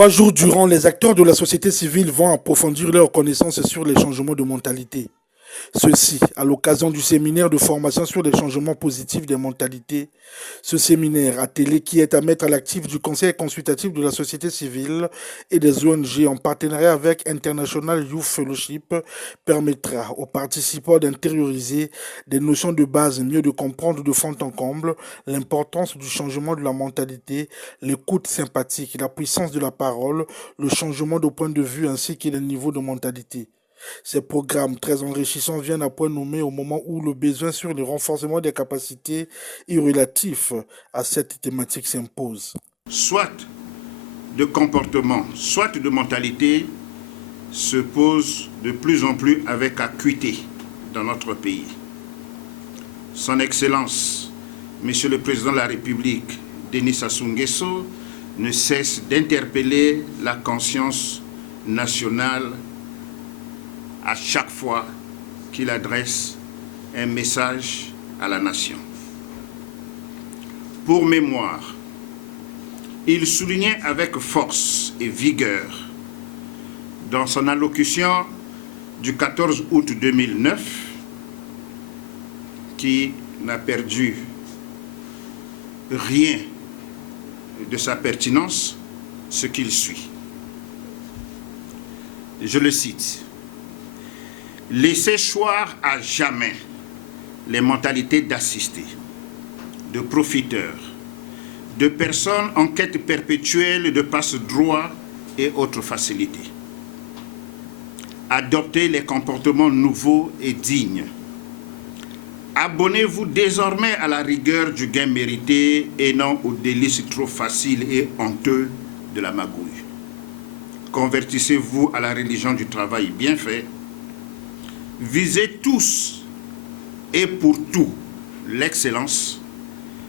3 jours durant, les acteurs de la société civile vont approfondir leurs connaissances sur les changements de mentalité. Ceci, à l'occasion du séminaire de formation sur les changements positifs des mentalités. Ce séminaire atelier qui est à mettre à l'actif du Conseil consultatif de la société civile et des ONG en partenariat avec International Youth Fellowship permettra aux participants d'intérioriser des notions de base, mieux de comprendre de fond en comble l'importance du changement de la mentalité, l'écoute sympathique, la puissance de la parole, le changement de point de vue ainsi que les niveaux de mentalité. Ces programmes très enrichissants viennent à point nommé au moment où le besoin sur le renforcement des capacités est relatif à cette thématique s'impose. Soit de comportement, soit de mentalité se pose de plus en plus avec acuité dans notre pays. Son Excellence, Monsieur le Président de la République, Denis Sassou Nguesso, ne cesse d'interpeller la conscience nationale à chaque fois qu'il adresse un message à la nation. Pour mémoire, il soulignait avec force et vigueur dans son allocution du 14 août 2009, qui n'a perdu rien de sa pertinence, ce qu'il suit. Je le cite. Laissez choir à jamais les mentalités d'assistés, de profiteurs, de personnes en quête perpétuelle de passe-droit et autres facilités. Adoptez les comportements nouveaux et dignes. Abonnez-vous désormais à la rigueur du gain mérité et non aux délices trop faciles et honteux de la magouille. Convertissez-vous à la religion du travail bien fait. Visez tous et pour tout l'excellence,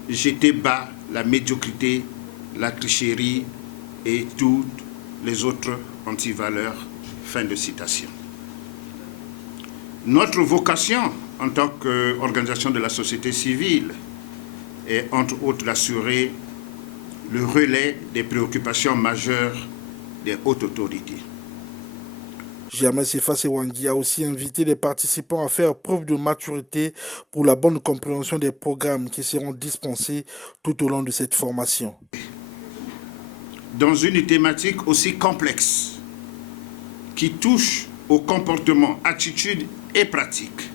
jetez bas la médiocrité, la tricherie et toutes les autres antivaleurs. Fin de citation. Notre vocation en tant qu'organisation de la société civile est entre autres d'assurer le relais des préoccupations majeures des hautes autorités. Germain Sefa Sewangui a aussi invité les participants à faire preuve de maturité pour la bonne compréhension des programmes qui seront dispensés tout au long de cette formation. Dans une thématique aussi complexe qui touche au comportement, attitudes et pratiques,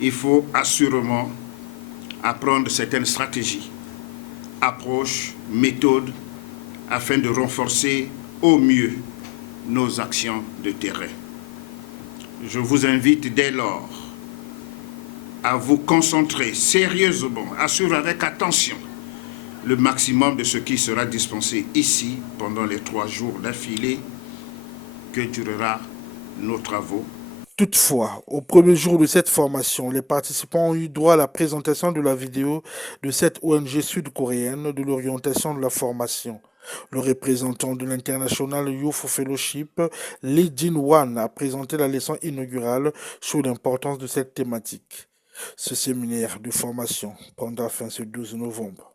il faut assurément apprendre certaines stratégies, approches, méthodes afin de renforcer au mieux nos actions de terrain. Je vous invite dès lors à vous concentrer sérieusement, à suivre avec attention le maximum de ce qui sera dispensé ici pendant les 3 jours d'affilée que durera nos travaux. Toutefois, au premier jour de cette formation, les participants ont eu droit à la présentation de la vidéo de cette ONG sud-coréenne de l'orientation de la formation. Le représentant de l'International Youth Fellowship, Lee Jin-wan, a présenté la leçon inaugurale sur l'importance de cette thématique. Ce séminaire de formation prendra fin ce 12 novembre.